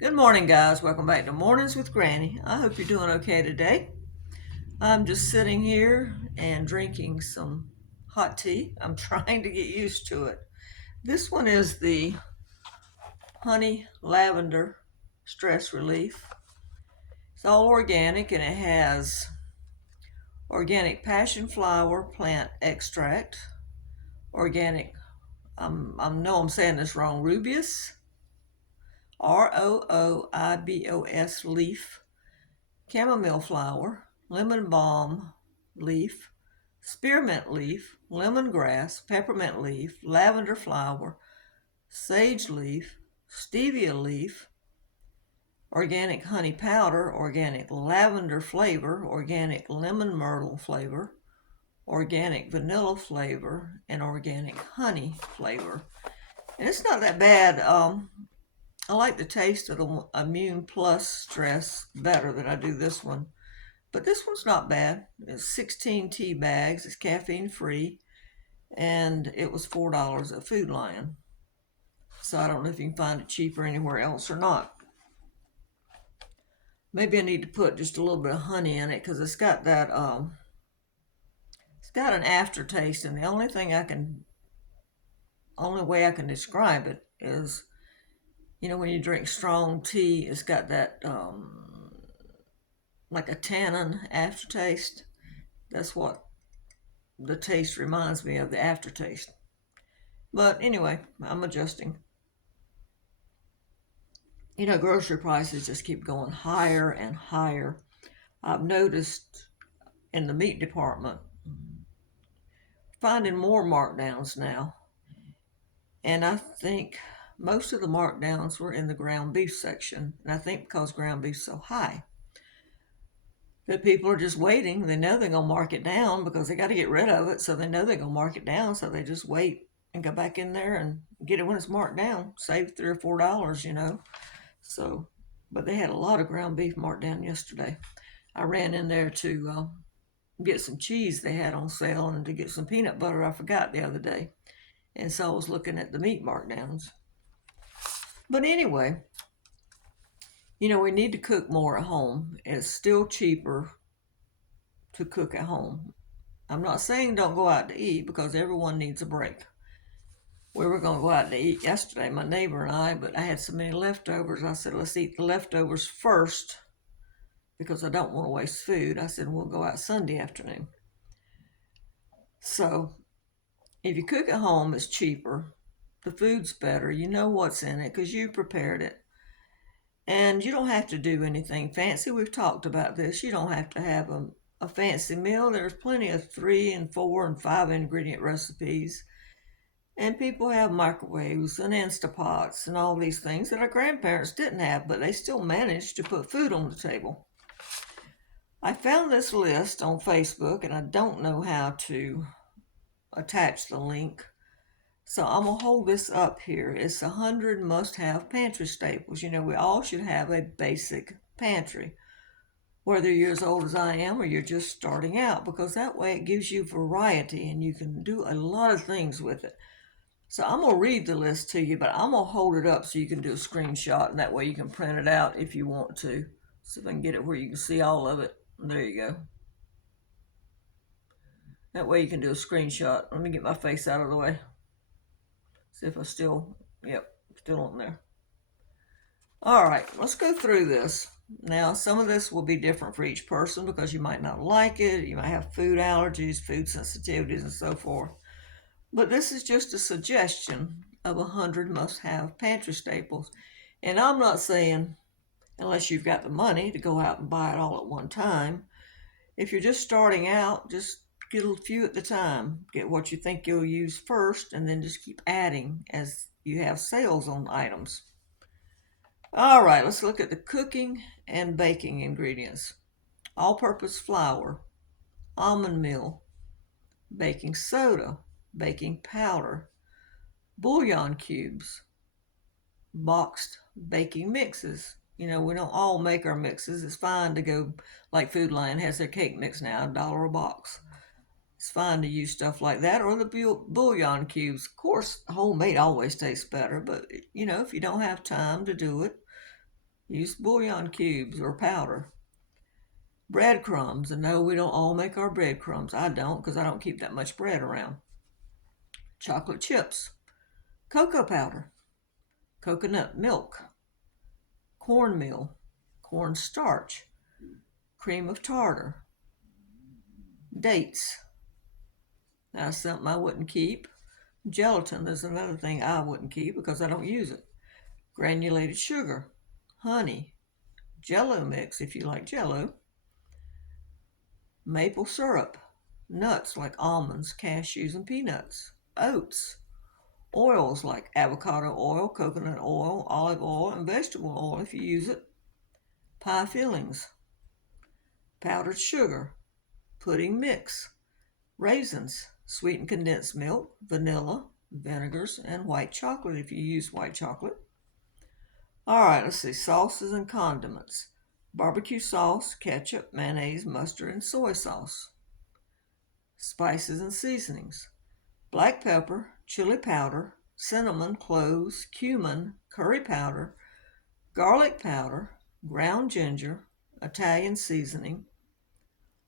Good morning, guys. Welcome back to Mornings with Granny. I hope you're doing okay today. I'm just sitting here and drinking some hot tea. I'm trying to get used to it. This one is the honey lavender stress relief. It's all organic and it has organic passion flower plant extract, organic, I know I'm saying this wrong, rubius, ROOIBOS leaf, chamomile flower, lemon balm leaf, spearmint leaf, lemongrass, peppermint leaf, lavender flower, sage leaf, stevia leaf, organic honey powder, organic lavender flavor, organic lemon myrtle flavor, organic vanilla flavor, and organic honey flavor. And it's not that bad. I like the taste of the Immune Plus stress better than I do this one. But this one's not bad. It's 16 tea bags. It's caffeine free. And it was $4 at Food Lion. So I don't know if you can find it cheaper anywhere else or not. Maybe I need to put just a little bit of honey in it because it's got that, it's got an aftertaste. And the only way I can describe it is, when you drink strong tea, it's got that, like a tannin aftertaste. That's what the taste reminds me of, the aftertaste. But anyway, I'm adjusting. Grocery prices just keep going higher and higher. I've noticed in the meat department, finding more markdowns now. And I think most of the markdowns were in the ground beef section. And I think because ground beef's so high, that people are just waiting. They know they're going to mark it down because they got to get rid of it. So they know they're going to mark it down. So they just wait and go back in there and get it when it's marked down. Save $3 or $4. So, but they had a lot of ground beef marked down yesterday. I ran in there to get some cheese they had on sale and to get some peanut butter I forgot the other day. And so I was looking at the meat markdowns. But anyway, we need to cook more at home. It's still cheaper to cook at home. I'm not saying don't go out to eat because everyone needs a break. We were going to go out to eat yesterday, my neighbor and I, but I had so many leftovers. I said, let's eat the leftovers first because I don't want to waste food. I said, we'll go out Sunday afternoon. So if you cook at home, it's cheaper. The food's better. You know what's in it because you prepared it. And you don't have to do anything fancy. We've talked about this. You don't have to have a fancy meal. There's plenty of 3 and 4 and 5 ingredient recipes. And people have microwaves and Instapots and all these things that our grandparents didn't have, but they still managed to put food on the table. I found this list on Facebook, and I don't know how to attach the link. So I'm going to hold this up here. It's 100 must-have pantry staples. We all should have a basic pantry, whether you're as old as I am or you're just starting out, because that way it gives you variety and you can do a lot of things with it. So I'm going to read the list to you, but I'm going to hold it up so you can do a screenshot, and that way you can print it out if you want to. See if I can get it where you can see all of it. There you go. That way you can do a screenshot. Let me get my face out of the way. See if I still on there. All right, let's go through this. Now, some of this will be different for each person because you might not like it. You might have food allergies, food sensitivities, and so forth. But this is just a suggestion of 100 must-have pantry staples. And I'm not saying, unless you've got the money to go out and buy it all at one time, if you're just starting out, just get a few at the time. Get what you think you'll use first, and then just keep adding as you have sales on items. All right, let's look at the cooking and baking ingredients. All-purpose flour, almond meal, baking soda, baking powder, bouillon cubes, boxed baking mixes. We don't all make our mixes. It's fine to go, like Food Lion has their cake mix now, $1 a box. It's fine to use stuff like that, or the bouillon cubes. Of course, homemade always tastes better, but if you don't have time to do it, Use bouillon cubes or powder. Breadcrumbs, and no, we don't all make our breadcrumbs. I don't, because I don't keep that much bread around. Chocolate chips, cocoa powder, coconut milk, cornmeal, cornstarch, cream of tartar, dates. That's something I wouldn't keep. Gelatin is another thing I wouldn't keep because I don't use it. Granulated sugar, honey, jello mix if you like jello, maple syrup, nuts like almonds, cashews, and peanuts, oats, oils like avocado oil, coconut oil, olive oil, and vegetable oil if you use it, pie fillings, powdered sugar, pudding mix, raisins, sweetened condensed milk, vanilla, vinegars, and white chocolate if you use white chocolate. All right, let's see, sauces and condiments. Barbecue sauce, ketchup, mayonnaise, mustard, and soy sauce. Spices and seasonings. Black pepper, chili powder, cinnamon, cloves, cumin, curry powder, garlic powder, ground ginger, Italian seasoning,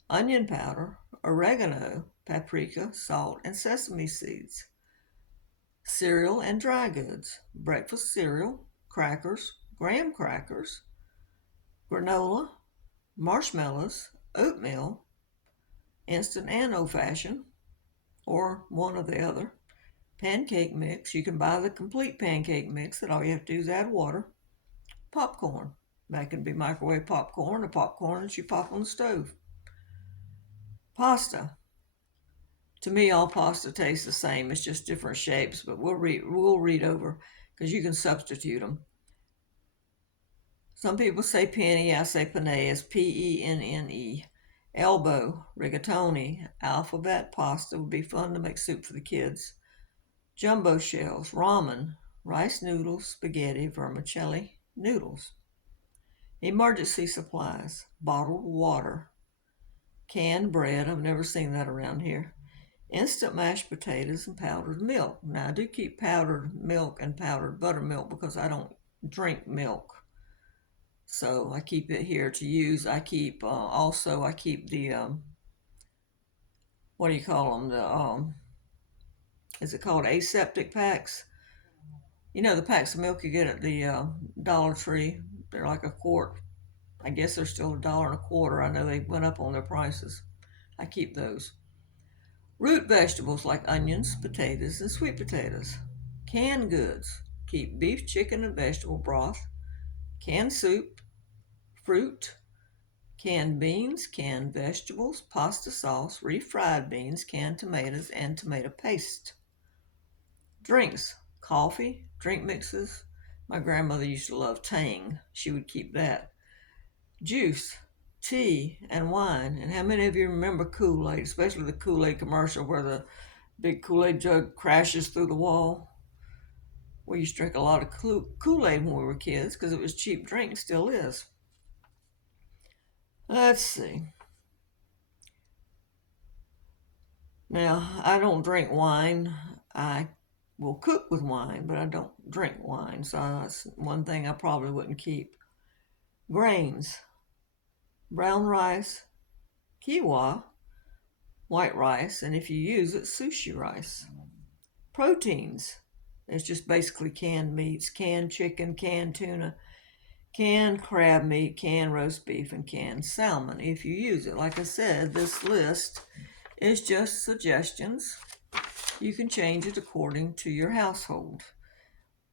onion powder, oregano, paprika, salt, and sesame seeds. Cereal and dry goods. Breakfast cereal, crackers, graham crackers, granola, marshmallows, oatmeal, instant and old-fashioned, or one or the other. Pancake mix. You can buy the complete pancake mix that all you have to do is add water. Popcorn. That can be microwave popcorn or popcorn that you pop on the stove. Pasta. To me, all pasta tastes the same. It's just different shapes, but we'll read over because you can substitute them. Some people say penny. I say penne. It's Penne. Elbow, rigatoni, alphabet pasta would be fun to make soup for the kids. Jumbo shells, ramen, rice noodles, spaghetti, vermicelli, noodles. Emergency supplies, bottled water, canned bread. I've never seen that around here. Instant mashed potatoes and powdered milk. Now, I do keep powdered milk and powdered buttermilk because I don't drink milk. So I keep it here to use. I keep the what do you call them? Is it called aseptic packs? You know the packs of milk you get at the Dollar Tree. They're like a quart. I guess they're still $1.25. I know they went up on their prices. I keep those. Root vegetables like onions, potatoes, and sweet potatoes. Canned goods. Keep beef, chicken, and vegetable broth. Canned soup, fruit, canned beans, canned vegetables, pasta sauce, refried beans, canned tomatoes, and tomato paste. Drinks, coffee, drink mixes. My grandmother used to love Tang. She would keep that. Juice, tea, and wine. And how many of you remember Kool-Aid, especially the Kool-Aid commercial where the big Kool-Aid jug crashes through the wall? We used to drink a lot of Kool-Aid when we were kids because it was cheap drink, still is. Let's see. Now, I don't drink wine. I will cook with wine, but I don't drink wine, so that's one thing I probably wouldn't keep. Grains, brown rice, quinoa, white rice, and if you use it, sushi rice. Proteins, it's just basically canned meats, canned chicken, canned tuna, canned crab meat, canned roast beef, and canned salmon if you use it. Like I said, this list is just suggestions. You can change it according to your household.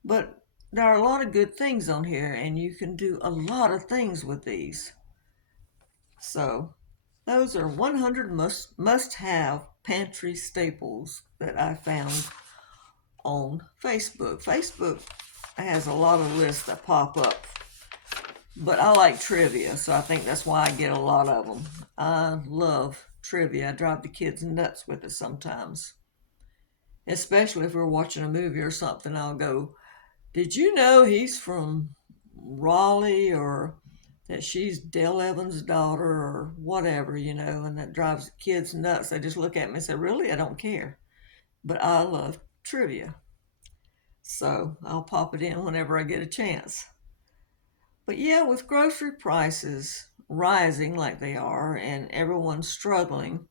But there are a lot of good things on here, and you can do a lot of things with these. So, those are 100 must-have pantry staples that I found on Facebook. Facebook has a lot of lists that pop up. But I like trivia, so I think that's why I get a lot of them. I love trivia. I drive the kids nuts with it sometimes. Especially if we're watching a movie or something, I'll go, did you know he's from Raleigh, or that she's Dale Evans' daughter, or whatever, and that drives the kids nuts. They just look at me and say, really? I don't care. But I love trivia. So I'll pop it in whenever I get a chance. But yeah, with grocery prices rising like they are and everyone's struggling,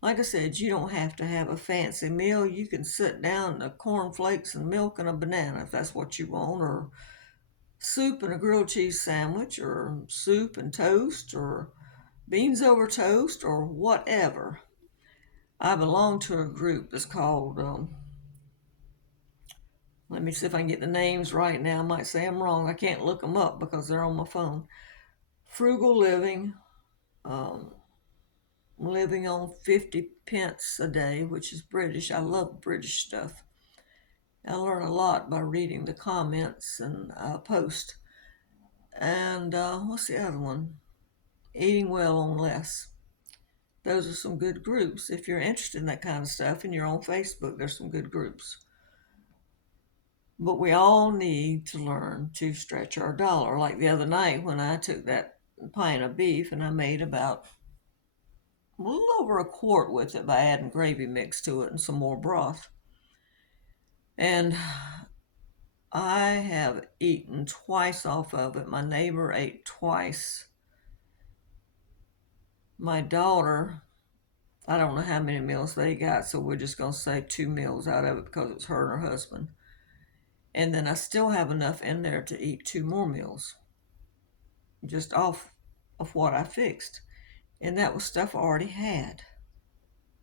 like I said, you don't have to have a fancy meal. You can sit down to cornflakes and milk and a banana if that's what you want, or soup and a grilled cheese sandwich, or soup and toast, or beans over toast, or whatever. I belong to a group that's called, let me see if I can get the names right now. I might say I'm wrong. I can't look them up because they're on my phone. Frugal Living, um, living on 50 pence a day, which is British. I love British stuff. I learn a lot by reading the comments and post. And what's the other one? Eating Well on Less. Those are some good groups. If you're interested in that kind of stuff and you're on Facebook, there's some good groups. But we all need to learn to stretch our dollar. Like the other night when I took that pint of beef and I made about a little over a quart with it by adding gravy mix to it and some more broth. And I have eaten twice off of it. My neighbor ate twice. My daughter, I don't know how many meals they got, so we're just going to say 2 meals out of it because it's her and her husband. And then I still have enough in there to eat 2 more meals, just off of what I fixed. And that was stuff I already had.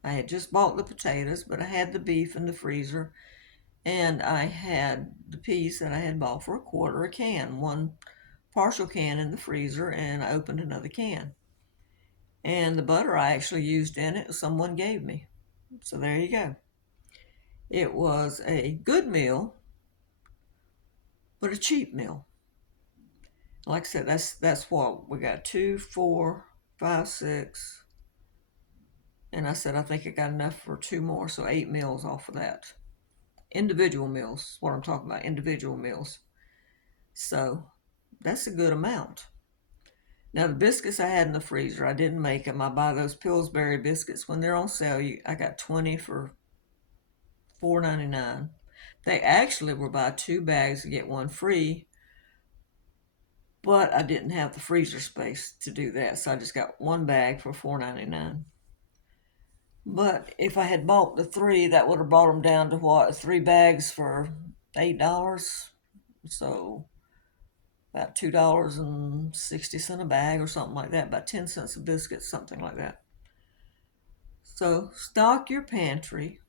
I had just bought the potatoes, but I had the beef in the freezer, and I had the peas that I had bought for a quarter a can, one partial can in the freezer, and I opened another can. And the butter I actually used in it, someone gave me. So there you go. It was a good meal, but a cheap meal. Like I said, that's what we got: 2, 4, 5, 6, and I said I think I got enough for 2 more, so 8 meals off of that. Individual meals, what I'm talking about, individual meals. So that's a good amount. Now the biscuits I had in the freezer, I didn't make them. I buy those Pillsbury biscuits when they're on sale. I got 20 for $4.99. They actually were buy 2 bags and get one free, but I didn't have the freezer space to do that, so I just got 1 bag for $4.99. But if I had bought the 3, that would have brought them down to what, 3 bags for $8. So about $2.60 a bag or something like that, about 10 cents a biscuit, something like that. So stock your pantry,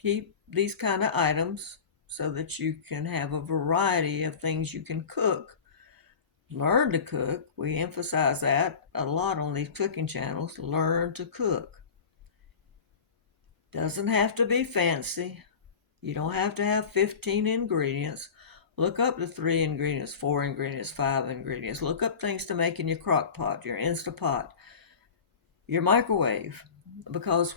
keep these kind of items so that you can have a variety of things you can cook. Learn to cook. We emphasize that a lot on these cooking channels. Learn to cook. Doesn't have to be fancy. You don't have to have 15 ingredients. Look up the 3 ingredients, 4 ingredients, 5 ingredients. Look up things to make in your crock pot, your Instapot, your microwave. Because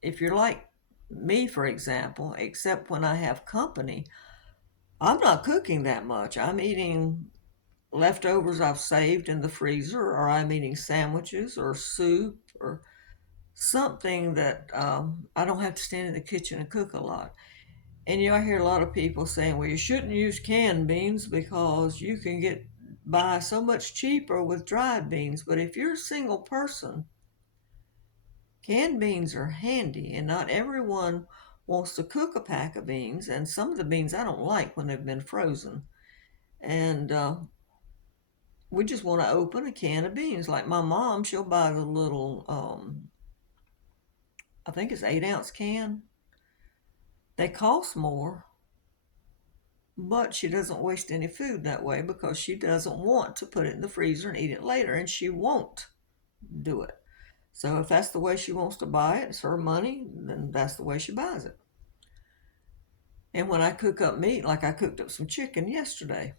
if you're like me, for example, except when I have company, I'm not cooking that much. I'm eating leftovers I've saved in the freezer, or I'm eating sandwiches or soup or something that I don't have to stand in the kitchen and cook a lot. And I hear a lot of people saying, well, you shouldn't use canned beans because you can get by so much cheaper with dried beans. But if you're a single person, canned beans are handy, and not everyone wants to cook a pack of beans. And some of the beans I don't like when they've been frozen. And we just want to open a can of beans. Like my mom, she'll buy the little, I think it's 8-ounce can. They cost more, but she doesn't waste any food that way because she doesn't want to put it in the freezer and eat it later, and she won't do it. So if that's the way she wants to buy it, it's her money, then that's the way she buys it. And when I cook up meat, like I cooked up some chicken yesterday,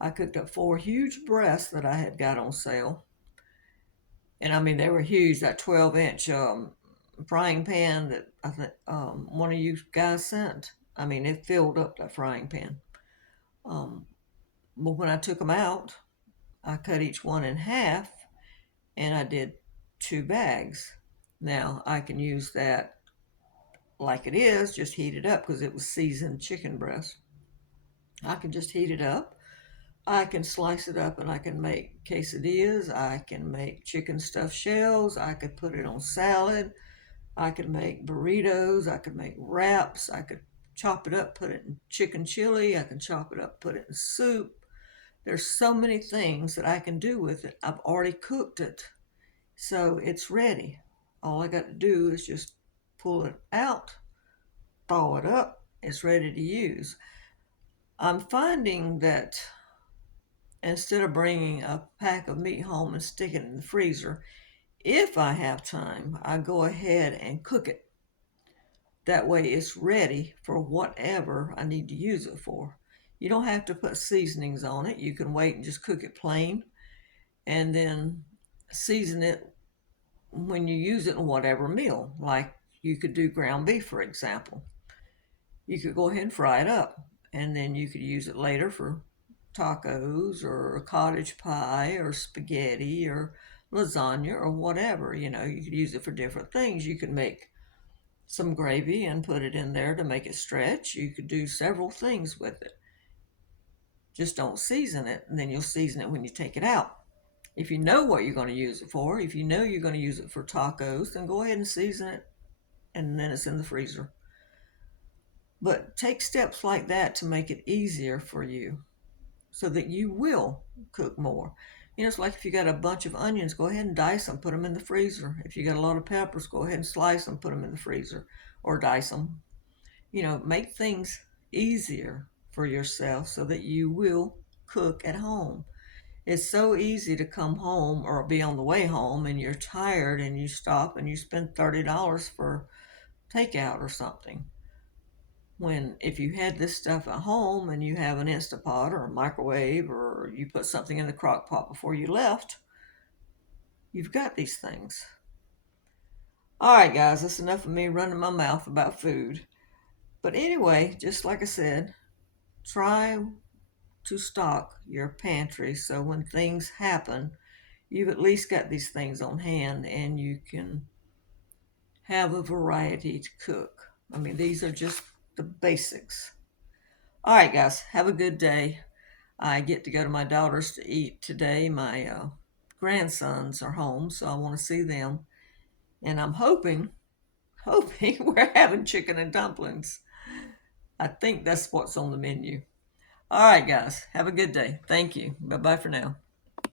I cooked up 4 huge breasts that I had got on sale. And I mean, they were huge, that 12-inch frying pan that I think one of you guys sent. I mean, it filled up that frying pan. But when I took them out, I cut each one in half and I did 2 bags. Now I can use that like it is, just heat it up because it was seasoned chicken breast. I can just heat it up. I can slice it up and I can make quesadillas. I can make chicken stuffed shells. I could put it on salad. I could make burritos. I could make wraps. I could chop it up, put it in chicken chili. I can chop it up, put it in soup. There's so many things that I can do with it. I've already cooked it, so it's ready. All I got to do is just pull it out, thaw it up. It's ready to use. I'm finding that instead of bringing a pack of meat home and sticking it in the freezer, if I have time, I go ahead and cook it. That way it's ready for whatever I need to use it for. You don't have to put seasonings on it. You can wait and just cook it plain and then season it when you use it in whatever meal. Like you could do ground beef, for example. You could go ahead and fry it up, and then you could use it later for tacos or cottage pie or spaghetti or lasagna or whatever. You could use it for different things. You could make some gravy and put it in there to make it stretch. You could do several things with it. Just don't season it, and then you'll season it when you take it out. If you know what you're going to use it for, if you know you're going to use it for tacos, then go ahead and season it, and then it's in the freezer. But take steps like that to make it easier for you so that you will cook more. It's like if you got a bunch of onions, go ahead and dice them, put them in the freezer. If you got a lot of peppers, go ahead and slice them, put them in the freezer, or dice them. Make things easier for yourself so that you will cook at home. It's so easy to come home or be on the way home and you're tired and you stop and you spend $30 for takeout or something. When if you had this stuff at home and you have an Instapot or a microwave or you put something in the crock pot before you left, you've got these things. All right, guys, that's enough of me running my mouth about food. But anyway, just like I said, try to stock your pantry so when things happen, you've at least got these things on hand and you can have a variety to cook. I mean, these are just the basics. All right, guys, have a good day. I get to go to my daughter's to eat today. My grandsons are home, so I want to see them. And I'm hoping we're having chicken and dumplings. I think that's what's on the menu. All right, guys, have a good day. Thank you. Bye bye for now.